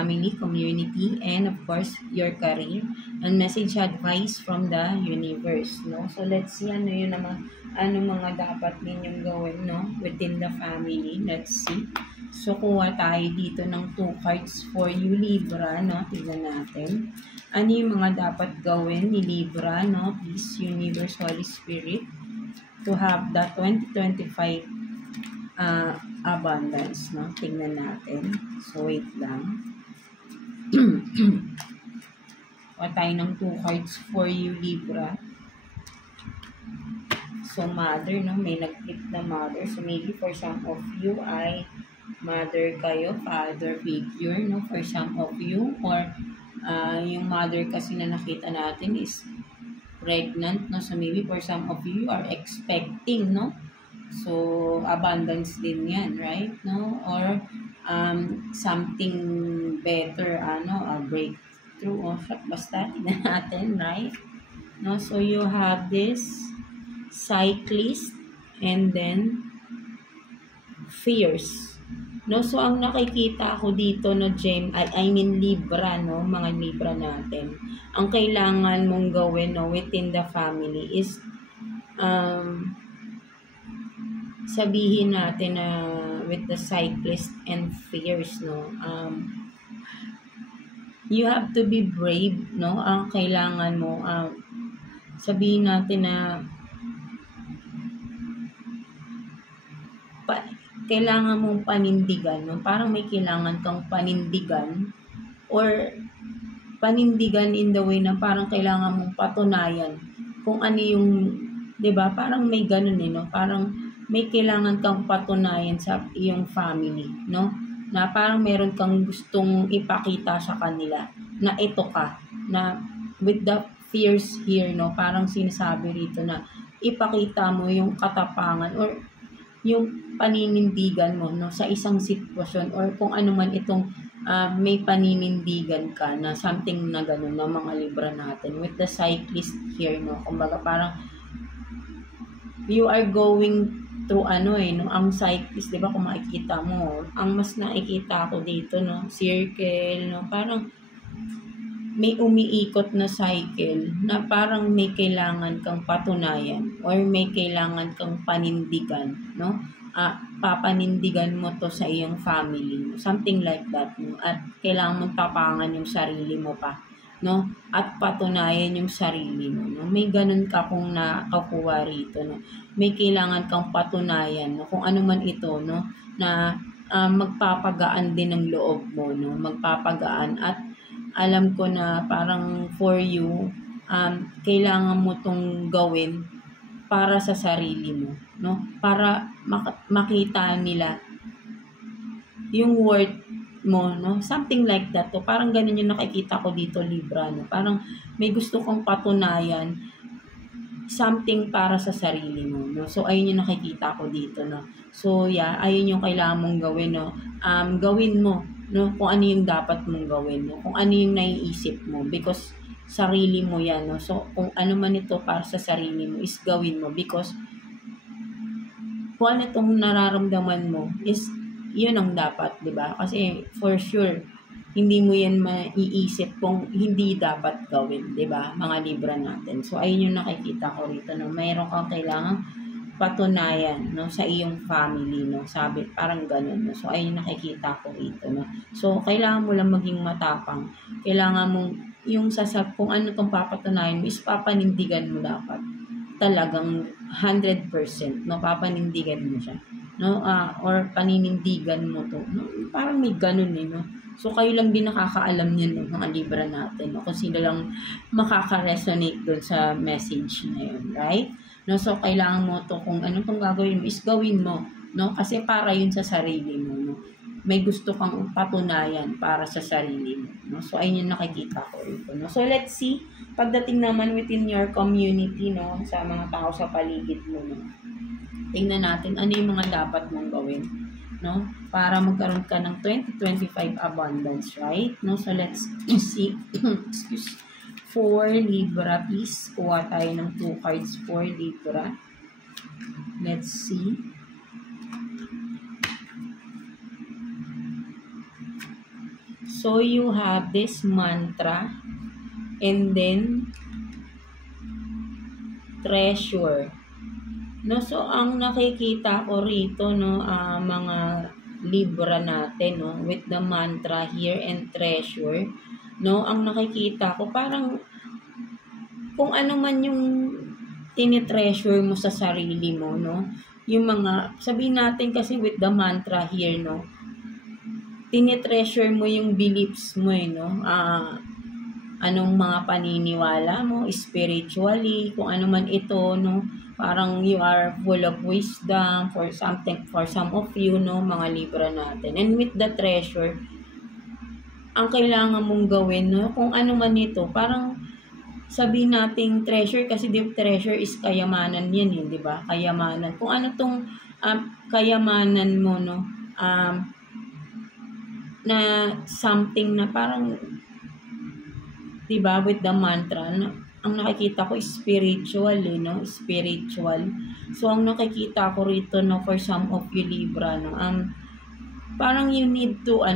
family, community, and of course, your career. And message advice from the universe, no? So, let's see ano yun naman, ano mga dapat ninyong gawin, no? Within the family. Let's see. So, kuha tayo dito ng 2 cards for you, Libra, no? Tignan natin. Ano yung mga dapat gawin ni Libra, no? Please, Universe, Holy Spirit, to have the 2025 abundance, no? Tingnan natin. So, wait lang. Kuha tayo ng 2 cards for you, Libra. So, mother, no? May nag-flip na mother. So, maybe for some of you ay mother kayo, father figure, no? For some of you, or yung mother kasi na nakita natin is pregnant, no? So, maybe for some of you are expecting, no? So, abundance din yan, right? No? Or something better, a breakthrough. O, basta, tignan natin, right? No? So, you have this cyclist and then fierce. No? So, ang nakikita ko dito, no, Gem, I mean Libra, no? Mga Libra natin. Ang kailangan mong gawin, no, within the family is sabihin natin na with the cyclist and fierce, no, you have to be brave, no. Ang kailangan mo, sabihin natin na kailangan mong panindigan, no. Parang may kailangan kang panindigan or panindigan in the way na parang kailangan mong patunayan kung ano yung, 'di ba? Parang may ganun no. Parang may kailangan kang patunayan sa iyong family, no? Na parang meron kang gustong ipakita sa kanila na ito ka, na with the fears here, no? Parang sinasabi rito na ipakita mo yung katapangan or yung paninindigan mo, no, sa isang sitwasyon or kung ano man itong may paninindigan ka na something na gano'n na mga Libra natin. With the cyclist here, no? Kumbaga parang you are going through no, ang cyclist, 'di ba, kung makikita mo, ang mas nakikita ko dito, no, circle, no, parang may umiikot na cycle na parang may kailangan kang patunayan or may kailangan kang panindigan, no? Papanindigan mo to sa iyong family, something like that, no? At kailangan mong tapangan yung sarili mo pa, no? At patunayan yung sarili mo, no? May ganun ka kung nakakuha rito, no? May kailangan kang patunayan, no? Kung ano man ito, no? Na magpapagaan din ng loob mo, no? Magpapagaan at alam ko na parang for you, kailangan mo tong gawin para sa sarili mo, no? Para makita nila yung worth mo, no? Something like that. To. Parang ganun yung nakikita ko dito, Libra, no? Parang may gusto kang patunayan something para sa sarili mo, no? So, ayun yung nakikita ko dito, no? So, yeah, ayun yung kailangan mong gawin, no? Gawin mo, no? Kung ano yung dapat mong gawin, no? Kung ano yung naiisip mo, because sarili mo yan, no? So, kung ano man ito para sa sarili mo, is gawin mo, because kung ano itong nararamdaman mo, is yun ang dapat, di ba? Kasi, for sure, hindi mo yan maiisip kung hindi dapat gawin, di ba? Mga Libra natin. So, ayun yung nakikita ko rito, no? Mayroon kang kailangang patunayan, no, sa iyong family, no. Sabi, parang ganun, no. So, ayun yung nakikita ko rito, no. So, kailangan mo lang maging matapang. Kailangan mong, yung kung ano itong papatunayan mo, is papanindigan mo dapat. Talagang 100%, no. Papanindigan mo siya, no. Or paninindigan mo to, no. Parang may ganun, no. So, kayo lang din nakakaalam niyan, no, mga Libra natin, no. Kung sino lang makaka-resonate doon sa message na yun, right? No, so kailangan mo to, kung ano tong gagawin mo is gawin mo, no? Kasi para yun sa sarili mo, no? May gusto kang patunayan para sa sarili mo, no? So ayun yung nakikita ko rito, no? So let's see pagdating naman within your community, no, sa mga tao sa paligid mo, no. Tingnan natin ano yung mga dapat mong gawin, no? Para magkaroon ka ng 2025 abundance, right? No, so let's see. Excuse. For Libra, please. Kuha tayo ng 2 cards for Libra. Let's see. So you have this mantra and then treasure. No, so ang nakikita ko rito, no, mga Libra natin, no, with the mantra here and treasure, no, ang nakikita ko parang kung ano man yung tinitreasure mo sa sarili mo, no, yung mga, sabihin natin kasi with the mantra here, no, tinitreasure mo yung beliefs mo, no, anong mga paniniwala mo, spiritually, kung ano man ito, no, parang you are full of wisdom for something, for some of you, no, mga Libra natin. And with the treasure, ang kailangan mong gawin, no, kung ano man ito, parang sabihin nating treasure, kasi treasure is kayamanan yan, di ba? Kayamanan. Kung ano tong kayamanan mo, no, na something na parang, di ba, with the mantra, ang nakikita ko spiritual, no, spiritual. So ang nakikita ko rito, no, for some of you Libra, no, parang you need to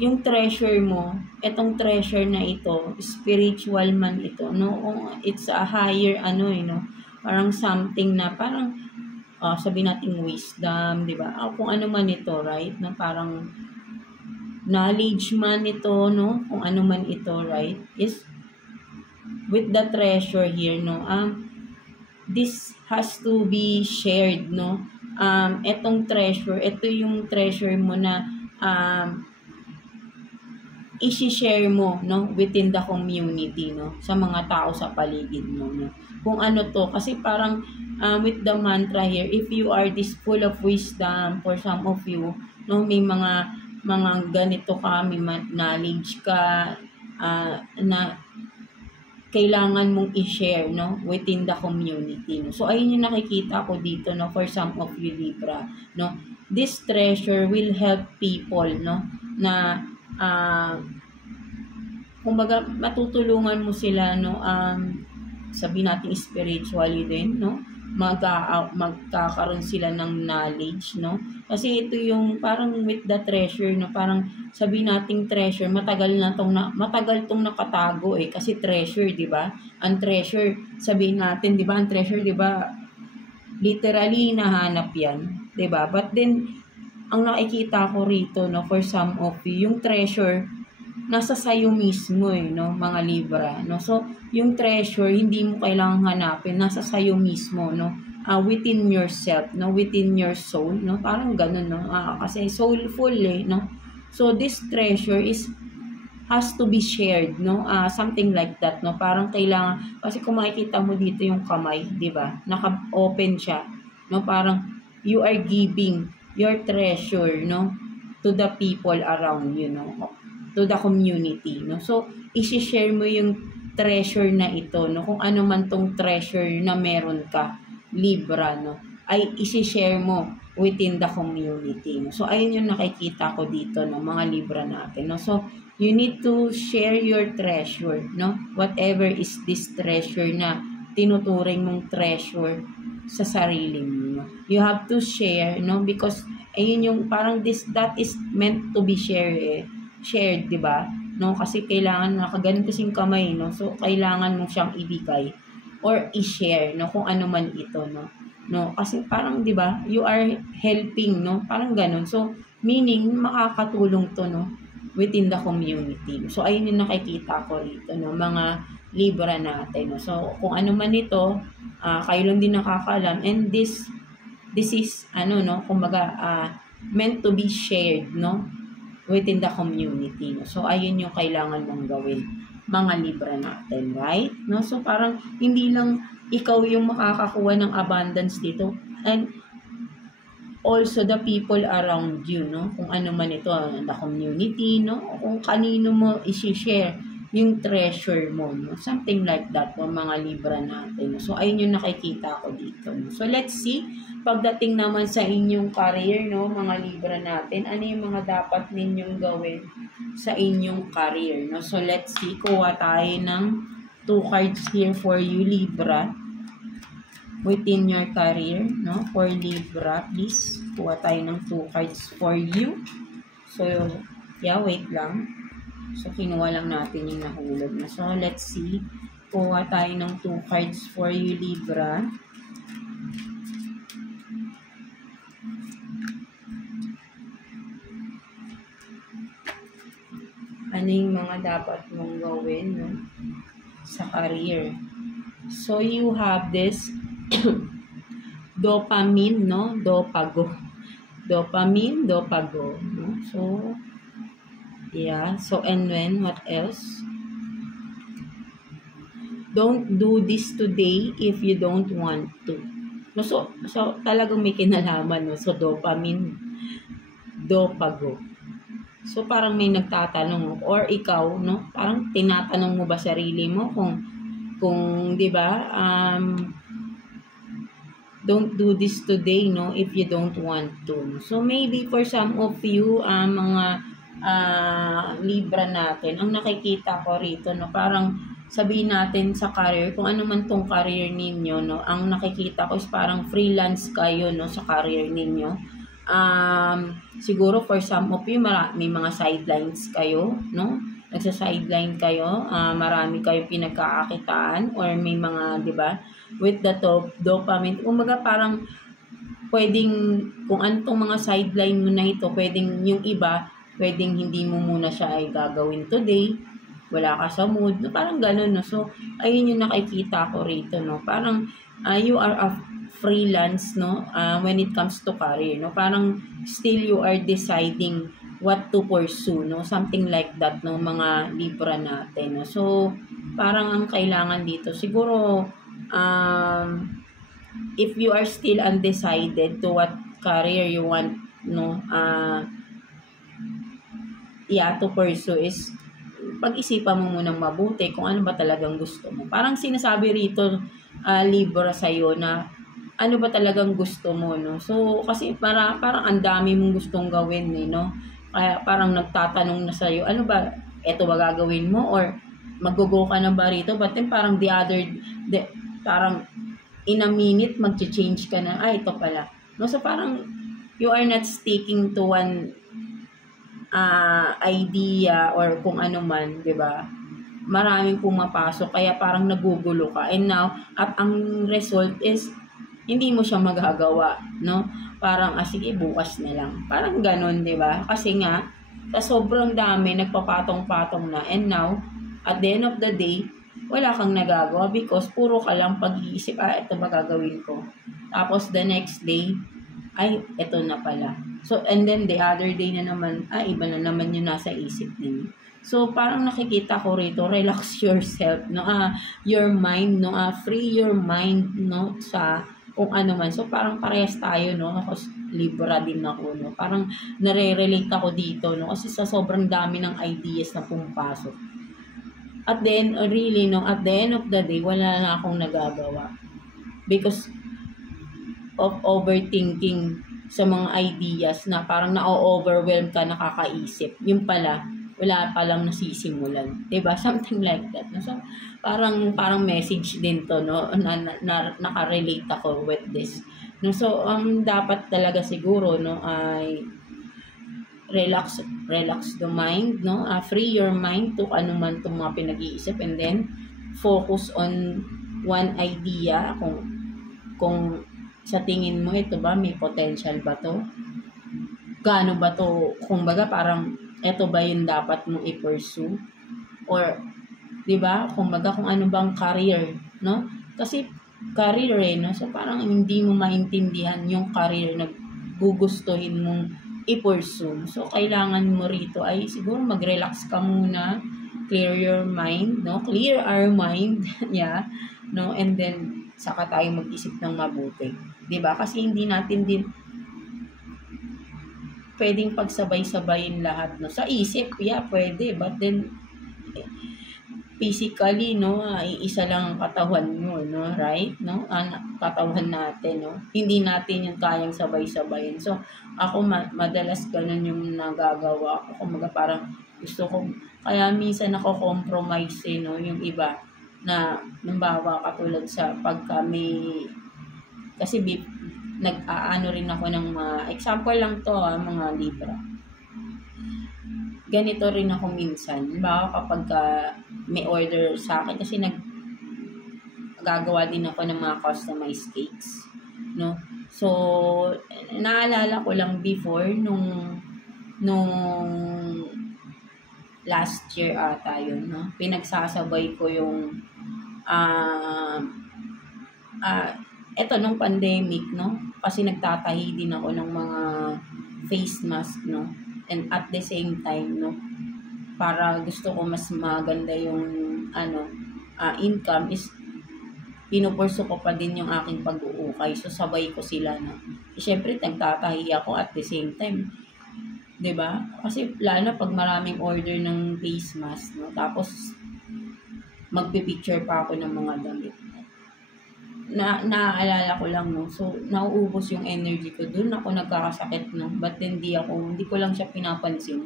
yung treasure mo, etong treasure na ito, spiritual man ito, no, it's a higher no, parang something na parang sabi nating wisdom, di ba? Kung ano man ito, right? Na parang knowledge man ito, no? Kung ano man ito, right? Is with the treasure here, no? This has to be shared, no? Etong treasure, ito yung treasure mo na i-share mo, no, within the community, no, sa mga tao sa paligid mo, no. Kung ano to, kasi parang with the mantra here, if you are this full of wisdom, for some of you, no, may mga ganito ka, may knowledge ka, na kailangan mong i-share, no, within the community, no. So ayun yung nakikita ko dito, no, for some of you Libra, no. This treasure will help people, no, na kumbaga matutulungan mo sila, no, sabi natin spiritually din, no, magkakaroon sila ng knowledge, no, kasi ito yung parang with the treasure, no, parang sabi nating treasure, matagal tong nakatago kasi treasure, di ba? Ang treasure, sabihin natin, di ba, ang treasure, di ba, literally nahanap yan, di ba? But then ang nakikita ko rito, no, for some of you, yung treasure nasa sayo mismo, no, mga Libra, no. So yung treasure hindi mo kailangang hanapin, nasa sayo mismo, no, within yourself, no, within your soul, no, parang ganun, no, kasi soulful, no. So this treasure has to be shared, no, something like that, no, parang kailangan, kasi kung makikita mo dito yung kamay, di ba, naka-open siya, no, parang you are giving your treasure, no, to the people around you, no, to the community, no. So i-share mo yung treasure na ito, no, kung ano man tong treasure na meron ka, Libra, no, ay i-share mo within the community, no. So ayun yung nakikita ko dito, no, mga Libra natin, no. So you need to share your treasure, no, whatever is this treasure na tinuturing mong treasure sa sarili mo, no? You have to share, no, because ayun yung parang that is meant to be shared, di ba, no, kasi kailangan nakaganon kasing kamay, no, so kailangan mo siyang ibigay or i-share, no, kung ano man ito, no, kasi parang, di ba, you are helping, no, parang ganon, so meaning makakatulong to, no, within the community. So ayun yung nakikita ko rito, no, mga Libra natin, no. So kung ano man ito, kayo lang din nakakaalam, and this is no, kumbaga meant to be shared, no, within the community, no. So ayun yung kailangan mong gawin, mga Libra natin, right, no. So parang hindi lang ikaw yung makakakuha ng abundance dito, and also the people around you, no, kung ano man ito, the community, no, kung kanino mo i-share yung treasure mo, no, something like that, no, mga Libra natin, no. So ayun yung nakikita ko dito, no. So let's see, pagdating naman sa inyong career, no, mga Libra natin, ano yung mga dapat ninyong gawin sa inyong career, no. So let's see, kuha tayo ng 2 cards here for you, Libra, within your career, no, for Libra, please, kuha tayo ng 2 cards for you. So Yeah, wait lang. So, kinuha lang natin yung nahulog na. So, let's see. Kuha tayo ng 2 cards for you, Libra. Ano yung mga dapat mong gawin, no? Sa career. So, you have this dopamine, no? Dopago. Dopamine, dopago. No? So, yeah. So, and when? What else? Don't do this today if you don't want to. No, so talagang may kinalaman, no? So, dopamine, dopago. So, parang may nagtatanong, or ikaw, no? Parang tinatanong mo ba sarili mo kung 'di ba, don't do this today, no, if you don't want to. So, maybe for some of you, mga Libra natin, ang nakikita ko rito, no, parang sabihin natin sa career, kung ano man tong career ninyo, no, ang nakikita ko is parang freelance kayo, no, sa career ninyo. Siguro for some of you, may mga sidelines kayo, no? Nagsa-sideline kayo, marami kayo pinagkakakitaan, or may mga, 'di ba, with the dopamine. Kumbaga parang pwedeng, kung ano tong mga sideline mo na ito, pwedeng yung iba, pwedeng hindi mo muna siya ay gagawin today, wala ka sa mood, no? Parang ganun, no? So, ayun yung nakikita ko rito, no? Parang, you are a freelance, no? When it comes to career, no? Parang, still you are deciding what to pursue, no? Something like that, no? Mga Libra natin, no? So, parang ang kailangan dito, siguro, if you are still undecided to what career you want, no, to pursue, is pag-isipan mo munang mabuti kung ano ba talagang gusto mo. Parang sinasabi rito, Libra sa'yo, na ano ba talagang gusto mo, no? So, kasi parang ang dami mong gustong gawin, no? Kaya parang nagtatanong na sa'yo, ano ba, eto ba gagawin mo? Or mag-go ka na ba rito? But then parang parang in a minute, mag-change ka na, ito pala. No? So, parang you are not sticking to one idea or kung ano man, di ba? Maraming pumapasok, kaya parang nagugulo ka. And now, at ang result is, hindi mo siya magagawa, no? Parang, sige, bukas na lang. Parang ganun, di ba? Kasi nga, sa sobrang dami, nagpapatong-patong na. And now, at the end of the day, wala kang nagagawa because puro ka lang pag-iisip, ito ba gagawin ko? Tapos, the next day, ito na pala. So, and then the other day na naman, iba na naman yung nasa isip ninyo. So, parang nakikita ko rito, relax yourself, no? Your mind, no? Free your mind, no? Sa kung ano man. So, parang parehas tayo, no? Ako, Libra din ako, no? Parang nare-relate ako dito, no? Kasi sa sobrang dami ng ideas na pumapasok. At the end, really, no? At the end of the day, wala na akong nagagawa. Because of overthinking sa mga ideas na parang na-overwhelm ka, nakakaisip. Yung pala, wala palang nasisimulan. Diba? Something like that. No? So, parang message din to, no? Na nakarelate ako with this. No? So, ang dapat talaga siguro, no, ay relax the mind, no? Free your mind to ano man itong mga pinag-iisip, and then focus on one idea, kung sa tingin mo, ito ba, may potential ba to? Gaano ba to? Kumbaga, parang, ito ba yung dapat mong i-pursue? Or, di ba, kumbaga, kung ano bang career, no? Kasi, career, no? So, parang hindi mo maintindihan yung career na gugustuhin mong i-pursue. So, kailangan mo rito ay siguro mag-relax ka muna, clear your mind, no? Clear our mind, yeah, no? And then, saka tayo mag-isip ng mabuti. Diba? Kasi hindi natin din pwedeng pagsabay-sabayin lahat, no? Sa isip, pwede. But then, physically, no? Iisa lang ang katawan mo, no? Right? No? Katawan natin, no? Hindi natin yung kayang sabay-sabayin. So, ako, madalas ganun yung nagagawa ko. Kumaga parang gusto ko, kaya minsan compromise, no? Yung iba, na numbawa katulad sa pagka may, kasi nag-aano rin ako ng mga example lang to, mga Libra. ganito rin ako minsan. Baka kapag may order sa akin, kasi gagawa din ako ng mga customized cakes, no? So, naalala ko lang before, nung last year ata yun, no? Pinagsasabay ko yung eto nung pandemic, no? Kasi nagtatahi din ako ng mga face mask, no? And at the same time, no? Para gusto ko mas maganda yung income is pinupurso ko pa din yung aking pag-uukay. So, sabay ko sila, no? Siyempre, nagtatahi ako at the same time. 'Di ba? Kasi lalo na pag maraming order ng face mask, no? Tapos, magpipicture pa ako ng mga damit. Naaalala ko lang, no? So, nauubos yung energy ko. Doon ako nagkakasakit, no? But hindi ko lang siya pinapansin,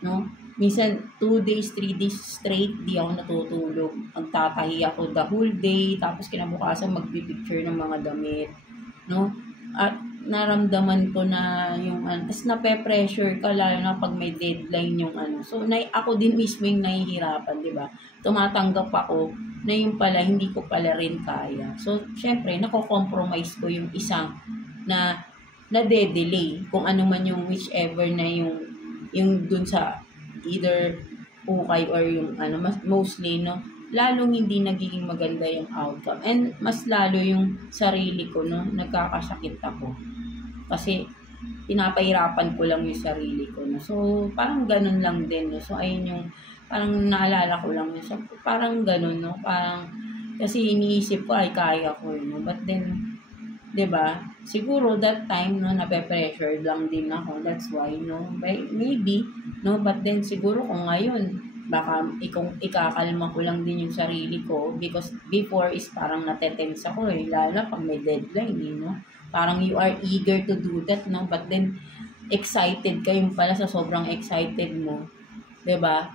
no? Minsan, 2 days, 3 days straight, di ako natutulog. Magtatahi ako the whole day, tapos kinabukasan magpipicture ng mga damit, no? At naramdaman ko na yung tapos nape-pressure ka, lalo na pag may deadline yung So, ako din mismo yung nahihirapan, di ba? Tumatanggap ako na yung pala, hindi ko pala rin kaya. So, syempre, nako-compromise ko yung isang na de-delay, kung ano man yung whichever na yung dun sa either ukay or yung mostly, no? Lalong hindi nagiging maganda yung outcome. And mas lalo yung sarili ko, no? Nagkakasakit ako. Kasi pinapahirapan ko lang yung sarili ko, no? So, parang ganun lang din, no? So, ayun yung parang naalala ko lang yun. So, parang ganun, no? Parang kasi iniisip ko ay kaya ko, no? But then, 'di ba? Siguro that time, no, nape-pressure lang din ako. That's why, no? Maybe, no? But then siguro kung ngayon, baka ikakalma ko lang din yung sarili ko, because before is parang natetense ako, lalo na pag may deadline, no? Parang you are eager to do that, no? But then excited ka, yung pala sa sobrang excited mo, 'di ba?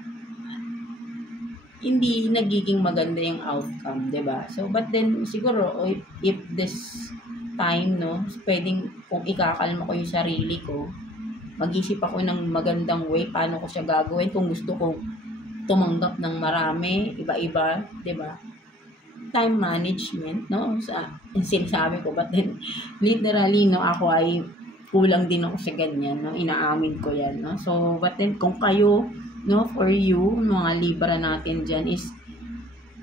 Hindi nagiging maganda yung outcome, 'di ba? So, but then siguro if this time, no, pwedeng kung ikakalma ko yung sarili ko, mag-isip ako ng magandang way paano ko siya gagawin kung gusto kong tumanggap ng marami, iba-iba, 'di ba? Time management, no? Sinasabi ko, but then literally, no, ako ay kulang din ako sa ganyan, no? Inaamin ko 'yan, no? So, but then kung kayo, no, for you, mga Libra natin dyan is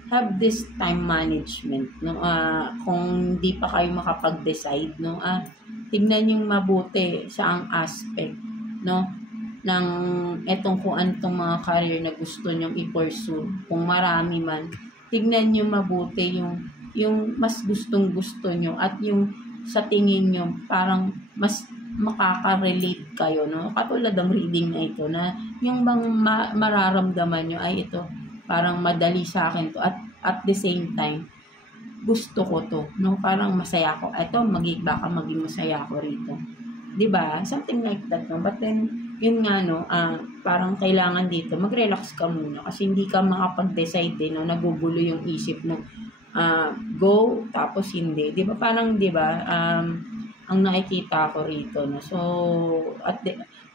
have this time management, no? Kung di pa kayo makapag-decide, no, tignan yung mabuti sa ang aspect, no, ng etong kung anong mga career na gusto nyong i-pursue. Kung marami man, tignan nyo mabuti yung mas gustong-gusto nyo at yung sa tingin nyo parang mas makaka-relate kayo, no? Katulad ng reading na ito, na yung bang mararamdaman nyo ay ito, parang madali sa akin to, at the same time gusto ko to, no? Parang masaya ko, eto baka maging masaya ko rito, 'di ba? Something like that, no? But then yun nga, no, parang kailangan dito mag-relax ka muna, kasi hindi ka makapag-decide din, no? Nagugulo yung isip mo, go tapos hindi, 'di ba? Parang 'di ba, ang nakikita ko rito, no? So,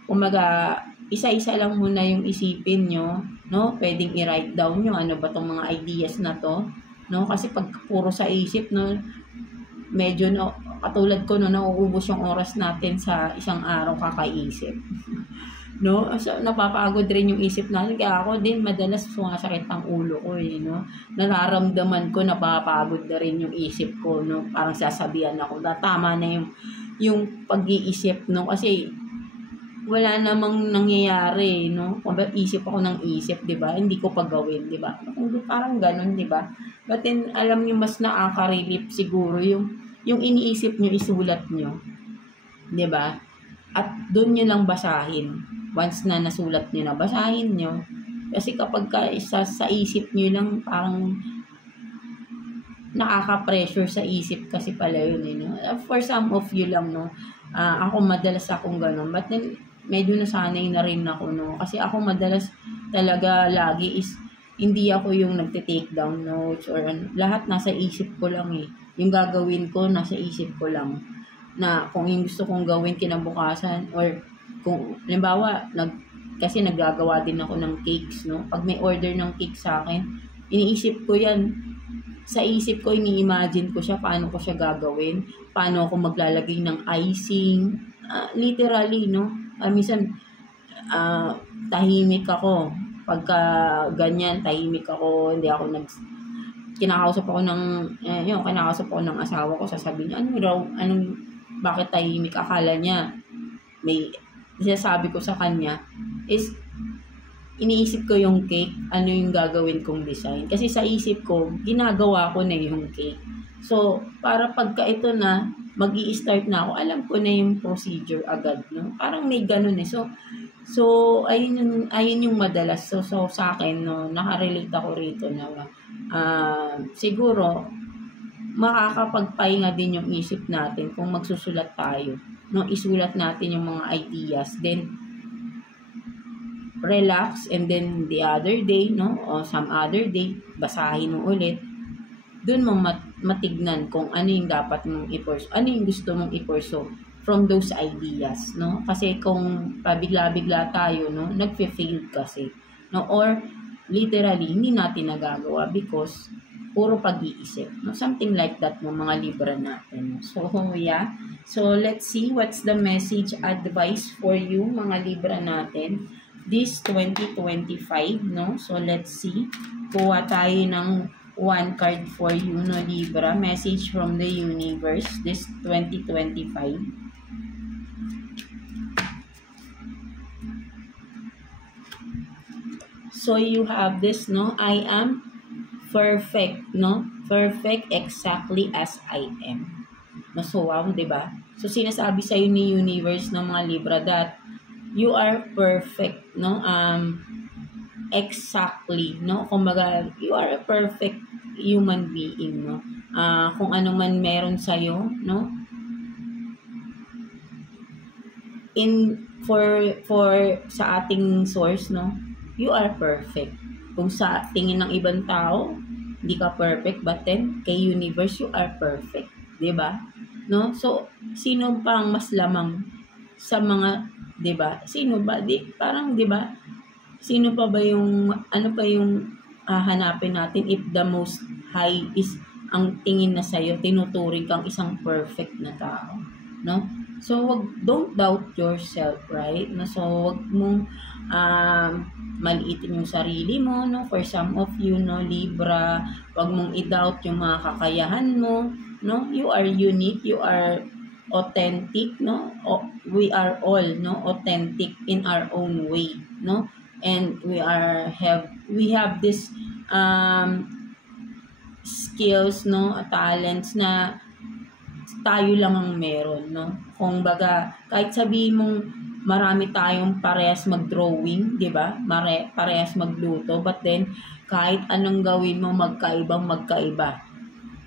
kumaga, isa-isa lang muna yung isipin nyo, no? Pwedeng i-write down nyo, ano ba tong mga ideas na to, no? Kasi pag puro sa isip, no, medyo, no, katulad ko, no, nauubos yung oras natin sa isang araw kakaisip. No? So, napapagod rin yung isip natin. Kaya ako din, madalas sumasakit ang ulo ko, no? Nararamdaman ko, napapagod na rin yung isip ko, no? Parang sasabihan ako, tama na yung pag-iisip, no? Kasi, wala namang nangyayari, no? Kung isip ako ng isip, di ba? Hindi ko pagawin, di ba? Parang ganun, di ba? But then, alam nyo, mas nakaka-relief siguro yung iniisip nyo, isulat nyo. Di ba? At doon nyo lang basahin. Once na nasulat nyo na, basahin nyo. Kasi kapag sa isip nyo lang, parang nakaka-pressure sa isip kasi pala yun, no? For some of you lang, no? Ako madalas akong ganun. But then, medyo nasanay na rin ako, no? Kasi ako madalas talaga lagi is, hindi ako yung nagte-take down notes or lahat nasa isip ko lang, Yung gagawin ko, nasa isip ko lang. Na kung yung gusto kong gawin kinabukasan, or kung, halimbawa, kasi naggagawa din ako ng cakes, no? Pag may order ng cake sa akin, iniisip ko yan. Sa isip ko, ini-imagine ko siya, paano ko siya gagawin, paano ako maglalagay ng icing, literally, no? Minsan, tahimik ako. Pagka ganyan, tahimik ako, hindi ako kinakausap ako ng asawa ko, sasabihin niya, bakit tahimik? Akala niya, may sinasabi ko sa kanya, is, iniisip ko yung cake, ano yung gagawin kong design. Kasi sa isip ko, ginagawa ko na yung cake. So, para pagka ito na, mag-i-start na ako, alam ko na yung procedure agad, no? Parang may ganun eh. So ayun yung madalas. So sa akin, no, nakarelate ako rito na siguro, makakapagpahinga din yung isip natin kung magsusulat tayo. No, isulat natin yung mga ideas, then relax, and then the other day, no, o some other day, basahin mo ulit. Doon mo matignan kung ano yung dapat mong i-pursue, ano yung gusto mong i-pursue from those ideas, no? Kasi kung pabigla-bigla tayo, no, nagfe-fail kasi, no, or literally hindi natin nagagawa because puro pag-iisip, no? Something like that ng mga Libra natin. So, yeah. So, let's see what's the message advice for you, mga Libra natin, this 2025, no? So, let's see. Kuha tayo ng one card for you, no, Libra. Message from the universe, this 2025. So, you have this, no? I am perfect, no? Perfect exactly as I am. No, so, wow, diba? So, sinasabi sa'yo ni universe ng mga Libra that you are perfect, no? Exactly, no? Kumbaga, you are a perfect human being, no? Kung ano man meron sa'yo, no? For sa ating source, no? You are perfect. Kung sa tingin ng ibang tao, hindi ka perfect, but then kay universe you are perfect, 'di ba? No? So sino pang mas lamang sa mga, 'di ba? Sino ba? Parang 'di ba? Sino pa ba yung ano pa yung hanapin natin if the most high is ang tingin na sa'yo, tinuturing kang isang perfect na tao, no? So don't doubt yourself, right? No, so wag mong maliitin yung sarili mo, no? For some of you, no, Libra, wag mong i-doubt yung mga kakayahan mo, no? You are unique, you are authentic, no? We are all, no, authentic in our own way, no? And we have this skills, no, talents na tayo lang ang meron, no? Kung baga, kahit sabihin mong marami tayong parehas mag-drawing, di ba? Parehas magluto, but then, kahit anong gawin mo, magkaiba,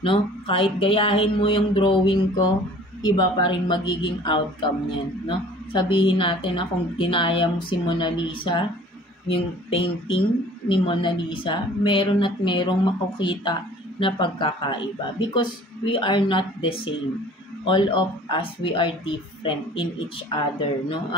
no? Kahit gayahin mo yung drawing ko, iba pa rin magiging outcome niyan, no? Sabihin natin na kung ginaya mo si Mona Lisa, yung painting ni Mona Lisa, meron at merong makukita na pagkakaiba because we are not the same. All of us, we are different in each other, no?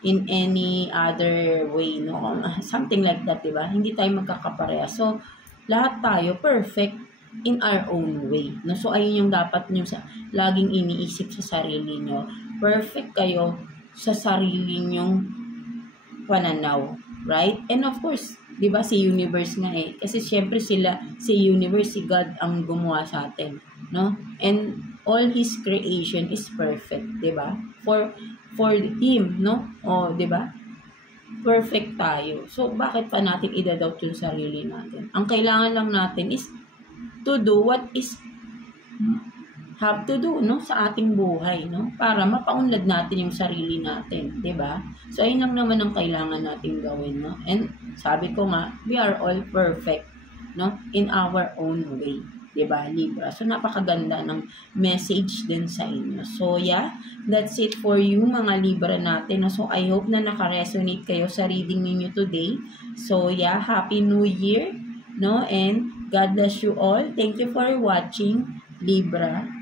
In any other way, no? Something like that, diba? Hindi tayo magkakapareha. So, lahat tayo perfect in our own way, no? So, ayun yung dapat nyo laging iniisip sa sarili nyo. Perfect kayo sa sarili nyong pananaw, right? And of course, di ba si universe nga eh. Kasi syempre si universe, si God ang gumawa sa atin, no? And all His creation is perfect, di ba? For Him, no? O, di ba? Perfect tayo. So, bakit pa natin idadoubt yung sarili natin? Ang kailangan lang natin is to do what is have to do, no, sa ating buhay, no, para mapaunlad natin yung sarili natin, 'di ba? So ayun lang naman ang kailangan nating gawin, no? And sabi ko nga, we are all perfect, no, in our own way, 'di ba, Libra? So napakaganda ng message din sa inyo. So yeah, that's it for you mga Libra natin. So I hope na naka-resonate kayo sa reading ninyo today. So yeah, Happy New Year, no, and God bless you all. Thank you for watching, Libra.